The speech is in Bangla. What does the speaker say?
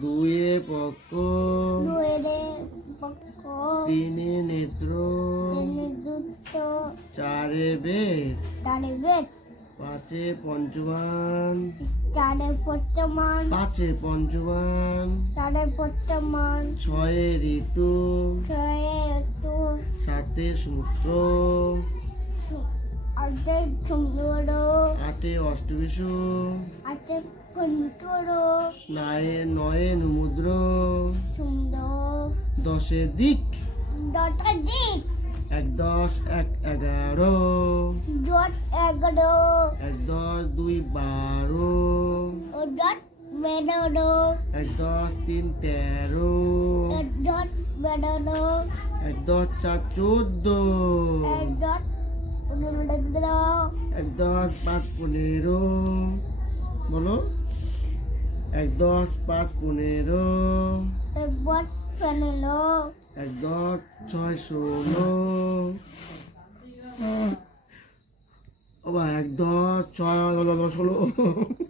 দুয়ে পক্ষ তিনে নেত্র চারে বেদ পাঁচে পঞ্চমান ছয়ে ঋতু সাতে সূত্র আটে অষ্টবিশু নয়ে সমুদ্র দশে দিক এক দশ এক এগারো এক দশ দুই বারো এক দশ তিন তেরো এক দশ চার 14 এক দশ পাঁচ 15 বলো এক দশ পাঁচ 15 এক দশ ছয় 16 এক দশ ছয় 16